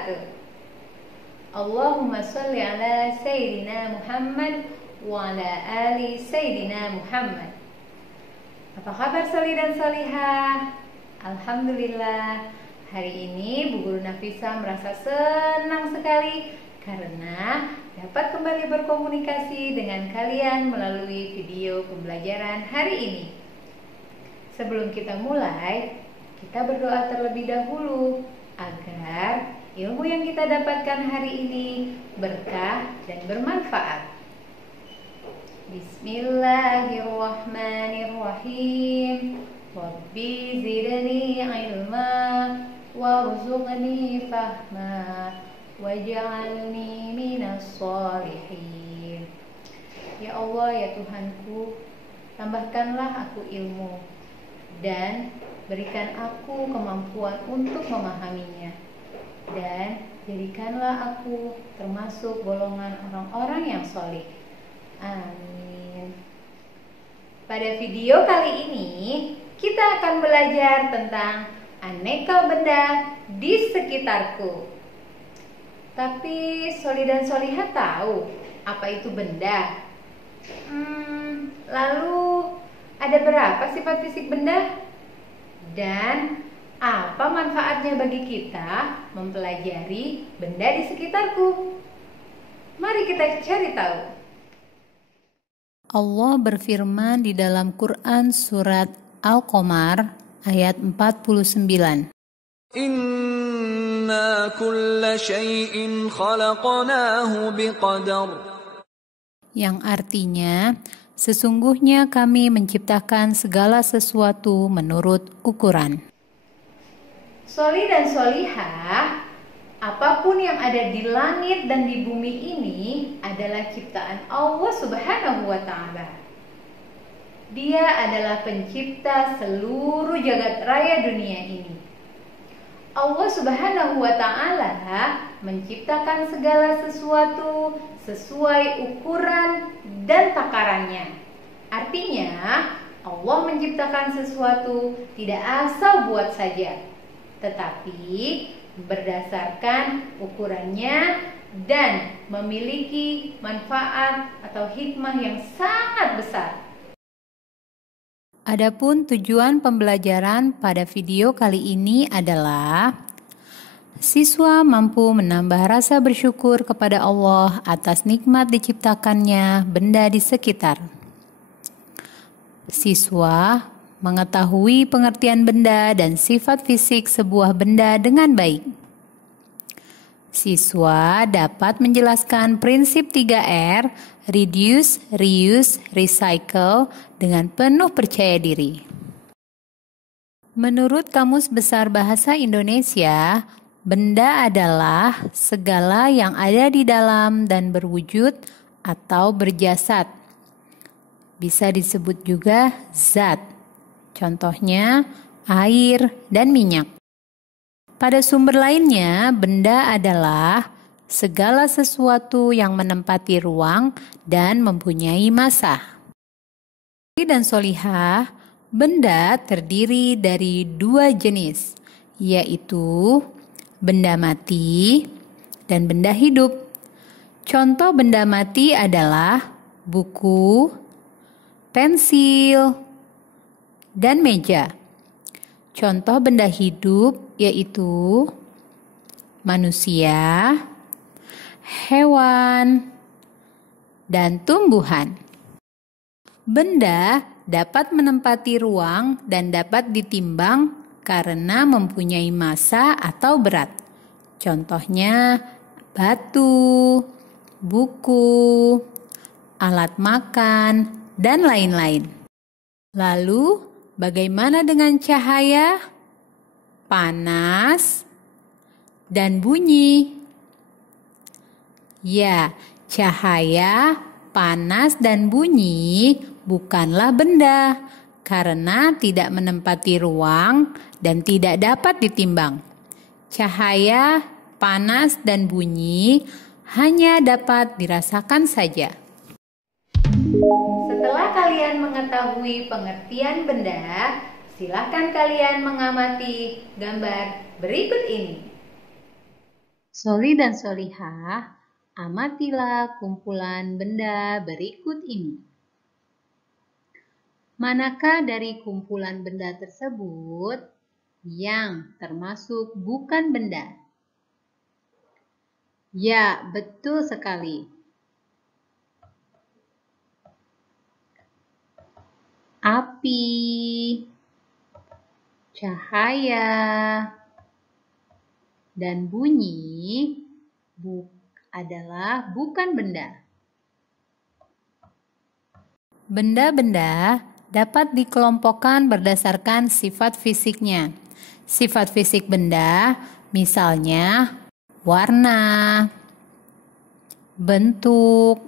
wabarakatuh. Allahumma sholli ala Sayyidina Muhammad wa ala ali Sayyidina Muhammad. Apa kabar soli dan solihah? Alhamdulillah, hari ini Bu Guru Nafisa merasa senang sekali karena dapat kembali berkomunikasi dengan kalian melalui video pembelajaran hari ini. Sebelum kita mulai, kita berdoa terlebih dahulu agar ilmu yang kita dapatkan hari ini berkah dan bermanfaat. Bismillahirrahmanirrahim. Rabbi zidni ilma warzuqni fahma waj'alni minas sholihin. Ya Allah, ya Tuhanku, tambahkanlah aku ilmu dan berikan aku kemampuan untuk memahaminya, dan jadikanlah aku termasuk golongan orang-orang yang sholih. Amin. Pada video kali ini kita akan belajar tentang aneka benda di sekitarku. Tapi Soli dan Solihah tahu apa itu benda? Lalu ada berapa sifat fisik benda? Dan apa manfaatnya bagi kita mempelajari benda di sekitarku? Mari kita cari tahu. Allah berfirman di dalam Quran surat Al-Qamar ayat 49. Inna kulla syai'in khalaqnahu biqadar. Yang artinya, sesungguhnya kami menciptakan segala sesuatu menurut ukuran. Soli dan Solihah, apapun yang ada di langit dan di bumi ini adalah ciptaan Allah Subhanahu wa Ta'ala. Dia adalah pencipta seluruh jagat raya dunia ini. Allah Subhanahu wa Ta'ala menciptakan segala sesuatu sesuai ukuran dan takarannya. Artinya, Allah menciptakan sesuatu tidak asal buat saja, tetapi berdasarkan ukurannya dan memiliki manfaat atau hikmah yang sangat besar. Adapun tujuan pembelajaran pada video kali ini adalah siswa mampu menambah rasa bersyukur kepada Allah atas nikmat diciptakannya benda di sekitar. Siswa mengetahui pengertian benda dan sifat fisik sebuah benda dengan baik. Siswa dapat menjelaskan prinsip 3R, reduce, reuse, recycle dengan penuh percaya diri. Menurut Kamus Besar Bahasa Indonesia, benda adalah segala yang ada di dalam dan berwujud atau berjasad. Bisa disebut juga zat. Contohnya air dan minyak. Pada sumber lainnya, benda adalah segala sesuatu yang menempati ruang dan mempunyai massa. Dan Solihah, benda terdiri dari dua jenis, yaitu benda mati dan benda hidup. Contoh benda mati adalah buku, pensil, dan meja. Contoh benda hidup yaitu manusia, hewan, dan tumbuhan. Benda dapat menempati ruang dan dapat ditimbang karena mempunyai massa atau berat. Contohnya batu, buku, alat makan, dan lain-lain. Lalu, bagaimana dengan cahaya, panas, dan bunyi? Ya, cahaya, panas, dan bunyi bukanlah benda karena tidak menempati ruang dan tidak dapat ditimbang. Cahaya, panas, dan bunyi hanya dapat dirasakan saja. Setelah kalian mengetahui pengertian benda, silakan kalian mengamati gambar berikut ini. Soli dan solihah, amatilah kumpulan benda berikut ini. Manakah dari kumpulan benda tersebut yang termasuk bukan benda? Ya, betul sekali. Api, cahaya, dan bunyi adalah bukan benda. Benda-benda dapat dikelompokkan berdasarkan sifat fisiknya. Sifat fisik benda misalnya warna, bentuk,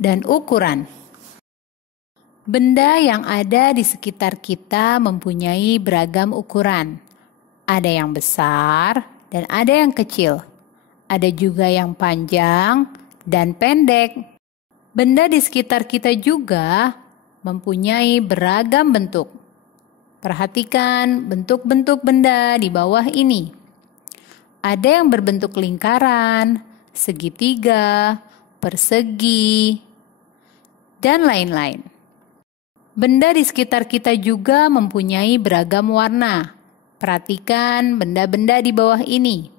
dan ukuran. Benda yang ada di sekitar kita mempunyai beragam ukuran. Ada yang besar dan ada yang kecil. Ada juga yang panjang dan pendek. Benda di sekitar kita juga mempunyai beragam bentuk. Perhatikan bentuk-bentuk benda di bawah ini. Ada yang berbentuk lingkaran, segitiga, persegi, dan lain-lain. Benda di sekitar kita juga mempunyai beragam warna. Perhatikan benda-benda di bawah ini.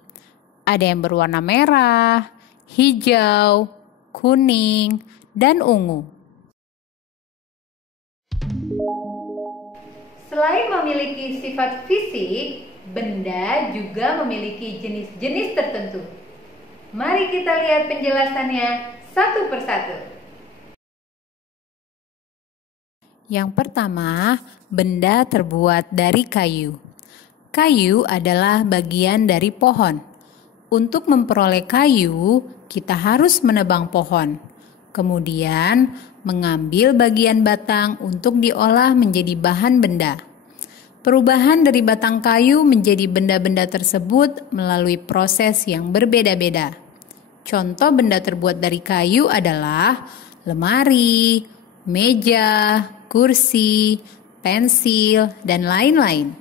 Ada yang berwarna merah, hijau, kuning, dan ungu. Selain memiliki sifat fisik, benda juga memiliki jenis-jenis tertentu. Mari kita lihat penjelasannya satu persatu. Yang pertama, benda terbuat dari kayu. Kayu adalah bagian dari pohon. Untuk memperoleh kayu, kita harus menebang pohon. Kemudian, mengambil bagian batang untuk diolah menjadi bahan benda. Perubahan dari batang kayu menjadi benda-benda tersebut melalui proses yang berbeda-beda. Contoh benda terbuat dari kayu adalah lemari, meja, kursi, pensil, dan lain-lain.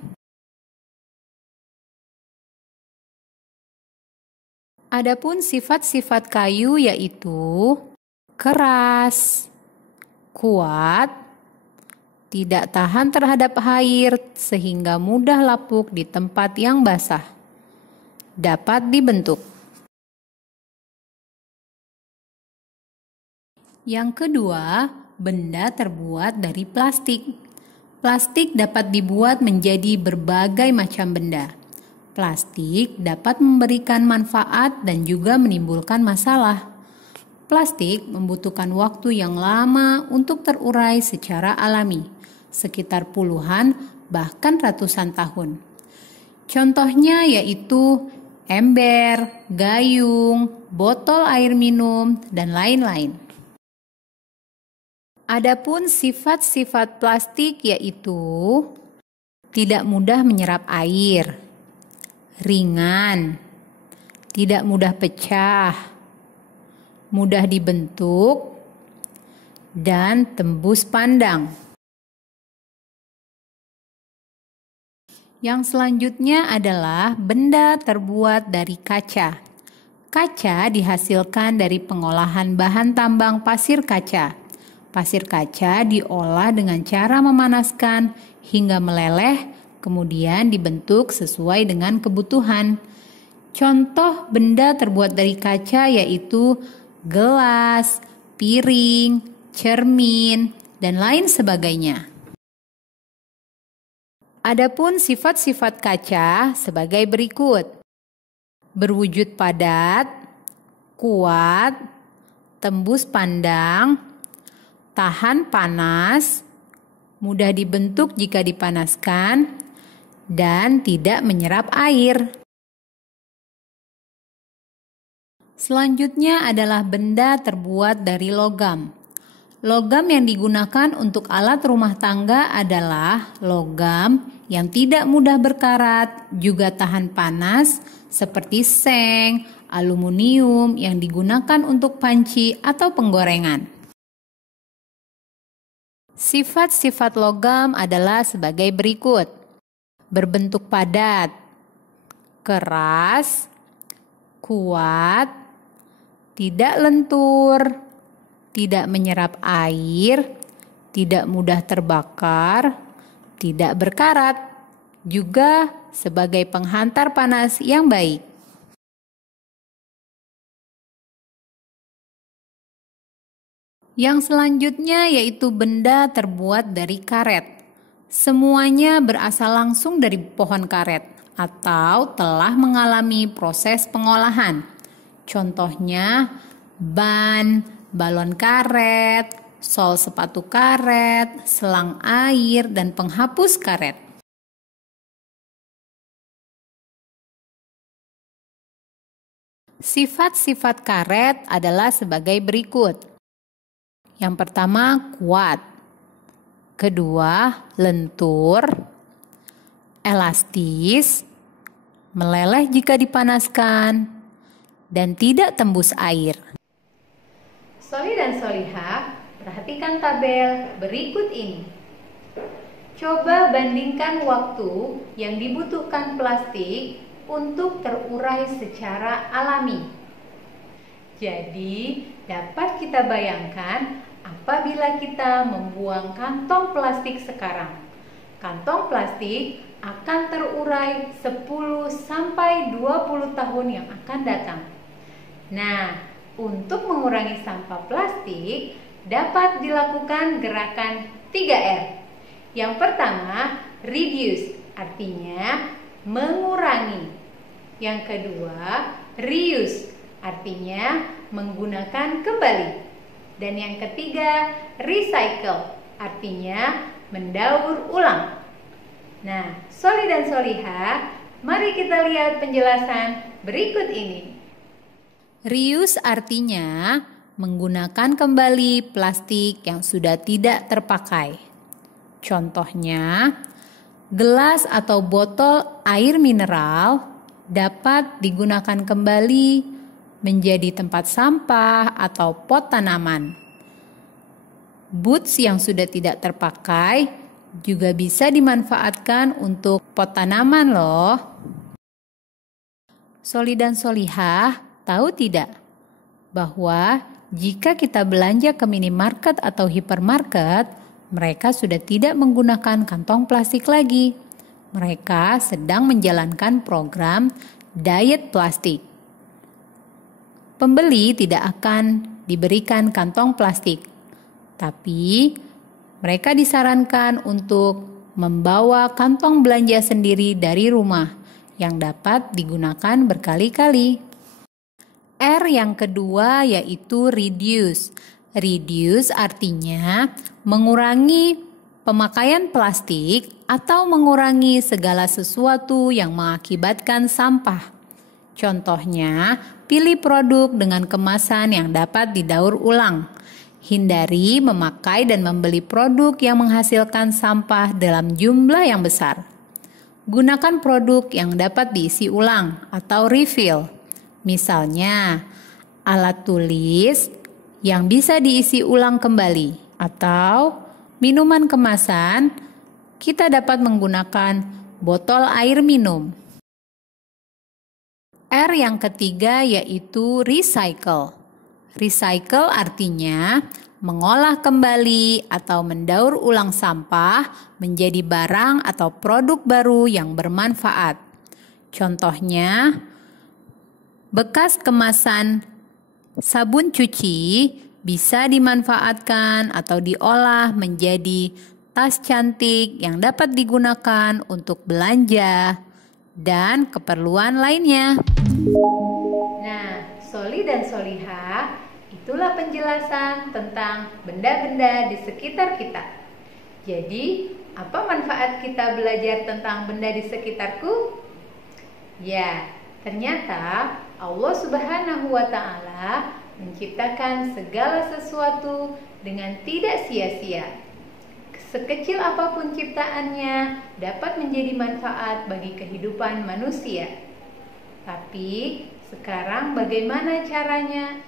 Adapun sifat-sifat kayu yaitu keras, kuat, tidak tahan terhadap air sehingga mudah lapuk di tempat yang basah. Dapat dibentuk. Yang kedua, benda terbuat dari plastik. Plastik dapat dibuat menjadi berbagai macam benda. Plastik dapat memberikan manfaat dan juga menimbulkan masalah. Plastik membutuhkan waktu yang lama untuk terurai secara alami, sekitar puluhan bahkan ratusan tahun. Contohnya yaitu ember, gayung, botol air minum, dan lain-lain. Adapun sifat-sifat plastik yaitu tidak mudah menyerap air, ringan, tidak mudah pecah, mudah dibentuk, dan tembus pandang. Yang selanjutnya adalah benda terbuat dari kaca. Kaca dihasilkan dari pengolahan bahan tambang pasir kaca. Pasir kaca diolah dengan cara memanaskan hingga meleleh, kemudian dibentuk sesuai dengan kebutuhan. Contoh benda terbuat dari kaca yaitu gelas, piring, cermin, dan lain sebagainya. Adapun sifat-sifat kaca sebagai berikut. Berwujud padat, kuat, tembus pandang, tahan panas, mudah dibentuk jika dipanaskan, dan tidak menyerap air. Selanjutnya adalah benda terbuat dari logam. Logam yang digunakan untuk alat rumah tangga adalah logam yang tidak mudah berkarat, juga tahan panas, seperti seng, aluminium yang digunakan untuk panci atau penggorengan. Sifat-sifat logam adalah sebagai berikut. Berbentuk padat, keras, kuat, tidak lentur, tidak menyerap air, tidak mudah terbakar, tidak berkarat, juga sebagai penghantar panas yang baik. Yang selanjutnya yaitu benda terbuat dari karet. Semuanya berasal langsung dari pohon karet atau telah mengalami proses pengolahan. Contohnya ban, balon karet, sol sepatu karet, selang air, dan penghapus karet. Sifat-sifat karet adalah sebagai berikut. Yang pertama, kuat. Kedua, lentur, elastis, meleleh jika dipanaskan, dan tidak tembus air. Soli dan solihah, perhatikan tabel berikut ini. Coba bandingkan waktu yang dibutuhkan plastik untuk terurai secara alami. Jadi, dapat kita bayangkan apabila kita membuang kantong plastik sekarang. Kantong plastik akan terurai 10-20 tahun yang akan datang. Nah, untuk mengurangi sampah plastik dapat dilakukan gerakan 3R. Yang pertama, reduce, artinya mengurangi. Yang kedua, reuse, artinya menggunakan kembali. Dan yang ketiga, recycle, artinya mendaur ulang. Nah, soli dan solihah, mari kita lihat penjelasan berikut ini. Reuse artinya menggunakan kembali plastik yang sudah tidak terpakai. Contohnya, gelas atau botol air mineral dapat digunakan kembali menjadi tempat sampah atau pot tanaman. Boots yang sudah tidak terpakai juga bisa dimanfaatkan untuk pot tanaman loh. Soli dan solihah, tahu tidak bahwa jika kita belanja ke minimarket atau hipermarket, mereka sudah tidak menggunakan kantong plastik lagi. Mereka sedang menjalankan program diet plastik. Pembeli tidak akan diberikan kantong plastik, tapi mereka disarankan untuk membawa kantong belanja sendiri dari rumah yang dapat digunakan berkali-kali. R yang kedua yaitu reduce. Reduce artinya mengurangi pemakaian plastik atau mengurangi segala sesuatu yang mengakibatkan sampah. Contohnya, pilih produk dengan kemasan yang dapat didaur ulang. Hindari memakai dan membeli produk yang menghasilkan sampah dalam jumlah yang besar. Gunakan produk yang dapat diisi ulang atau refill. Misalnya, alat tulis yang bisa diisi ulang kembali atau minuman kemasan, kita dapat menggunakan botol air minum. R yang ketiga yaitu recycle. Recycle artinya mengolah kembali atau mendaur ulang sampah menjadi barang atau produk baru yang bermanfaat. Contohnya, bekas kemasan sabun cuci bisa dimanfaatkan atau diolah menjadi tas cantik yang dapat digunakan untuk belanja dan keperluan lainnya. Nah, soli dan solihah, itulah penjelasan tentang benda-benda di sekitar kita. Jadi, apa manfaat kita belajar tentang benda di sekitarku? Ya, ternyata Allah Subhanahu wa Ta'ala menciptakan segala sesuatu dengan tidak sia-sia. Sekecil apapun ciptaannya dapat menjadi manfaat bagi kehidupan manusia. Tapi sekarang bagaimana caranya?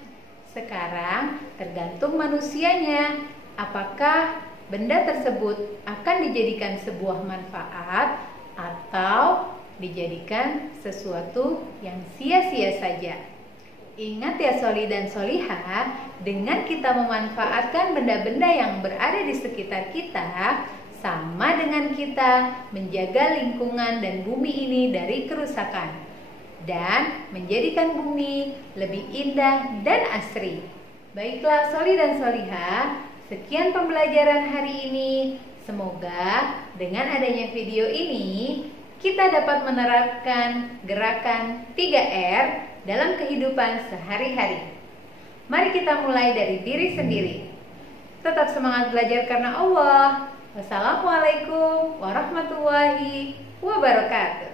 Sekarang tergantung manusianya. Apakah benda tersebut akan dijadikan sebuah manfaat atau dijadikan sesuatu yang sia-sia saja. Ingat ya soli dan soliha, dengan kita memanfaatkan benda-benda yang berada di sekitar kita, sama dengan kita menjaga lingkungan dan bumi ini dari kerusakan dan menjadikan bumi lebih indah dan asri. Baiklah soli dan soliha, sekian pembelajaran hari ini. Semoga dengan adanya video ini kita dapat menerapkan gerakan 3R dalam kehidupan sehari-hari. Mari kita mulai dari diri sendiri. Tetap semangat belajar karena Allah. Wassalamualaikum warahmatullahi wabarakatuh.